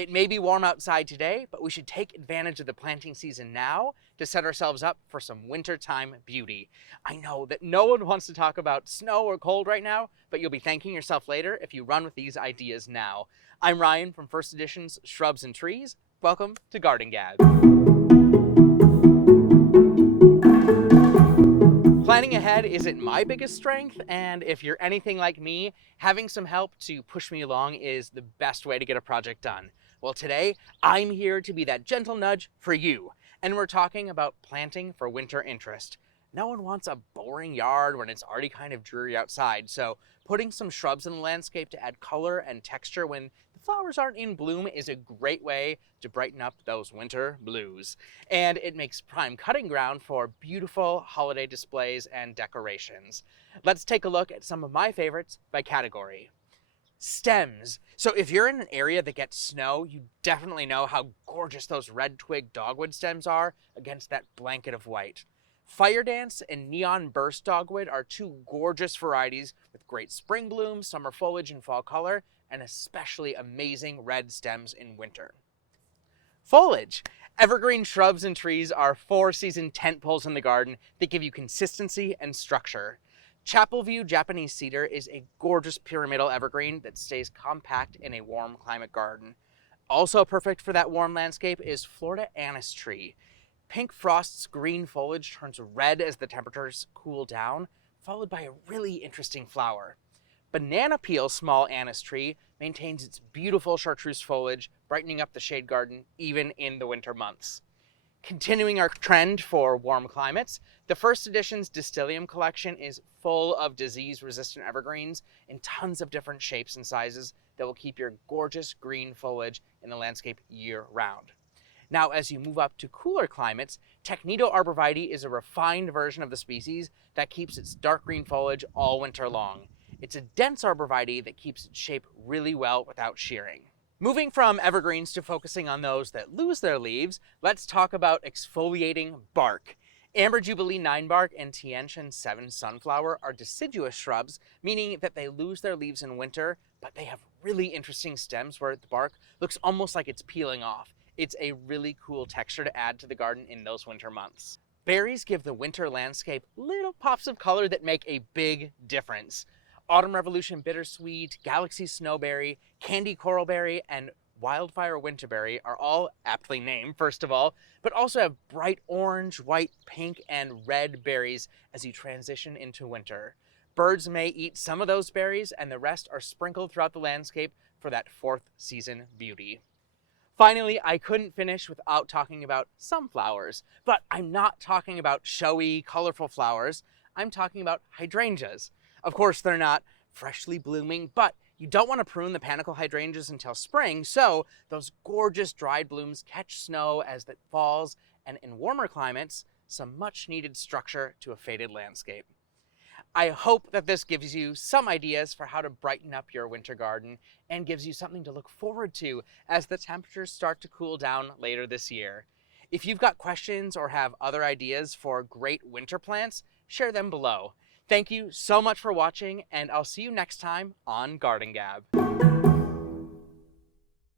It may be warm outside today, but we should take advantage of the planting season now to set ourselves up for some wintertime beauty. I know that no one wants to talk about snow or cold right now, but you'll be thanking yourself later if you run with these ideas now. I'm Ryan from First Edition's Shrubs and Trees. Welcome to Garden Gab. Planning ahead isn't my biggest strength, and if you're anything like me, having some help to push me along is the best way to get a project done. Well, today, I'm here to be that gentle nudge for you, and we're talking about planting for winter interest. No one wants a boring yard when it's already kind of dreary outside, so putting some shrubs in the landscape to add color and texture when the flowers aren't in bloom is a great way to brighten up those winter blues. And it makes prime cutting ground for beautiful holiday displays and decorations. Let's take a look at some of my favorites by category. Stems. So if you're in an area that gets snow, you definitely know how gorgeous those red twig dogwood stems are against that blanket of white. Firedance and Neon Burst Dogwood are two gorgeous varieties with great spring blooms, summer foliage, and fall color, and especially amazing red stems in winter. Foliage. Evergreen shrubs and trees are four-season tent poles in the garden that give you consistency and structure. Chapel View Japanese Cedar is a gorgeous pyramidal evergreen that stays compact in a warm climate garden. Also perfect for that warm landscape is Florida Anise tree. Pink frost's green foliage turns red as the temperatures cool down, followed by a really interesting flower. BananAppeal small anise tree maintains its beautiful chartreuse foliage, brightening up the shade garden even in the winter months. Continuing our trend for warm climates, the First Edition's Distillium collection is full of disease-resistant evergreens in tons of different shapes and sizes that will keep your gorgeous green foliage in the landscape year-round. Now, as you move up to cooler climates, Technito Arborvitae is a refined version of the species that keeps its dark green foliage all winter long. It's a dense arborvitae that keeps its shape really well without shearing. Moving from evergreens to focusing on those that lose their leaves, let's talk about exfoliating bark. Amber Jubilee 9-bark and Tianshan 7 sunflower are deciduous shrubs, meaning that they lose their leaves in winter, but they have really interesting stems where the bark looks almost like it's peeling off. It's a really cool texture to add to the garden in those winter months. Berries give the winter landscape little pops of color that make a big difference. Autumn Revolution Bittersweet, Galaxy Snowberry, Candy Coralberry, and Wildfire Winterberry are all aptly named, first of all, but also have bright orange, white, pink, and red berries as you transition into winter. Birds may eat some of those berries, and the rest are sprinkled throughout the landscape for that fourth season beauty. Finally, I couldn't finish without talking about sunflowers, but I'm not talking about showy, colorful flowers. I'm talking about hydrangeas. Of course, they're not freshly blooming, but you don't want to prune the panicle hydrangeas until spring, so those gorgeous dried blooms catch snow as it falls, and in warmer climates, some much-needed structure to a faded landscape. I hope that this gives you some ideas for how to brighten up your winter garden and gives you something to look forward to as the temperatures start to cool down later this year. If you've got questions or have other ideas for great winter plants, share them below. Thank you so much for watching, and I'll see you next time on Garden Gab.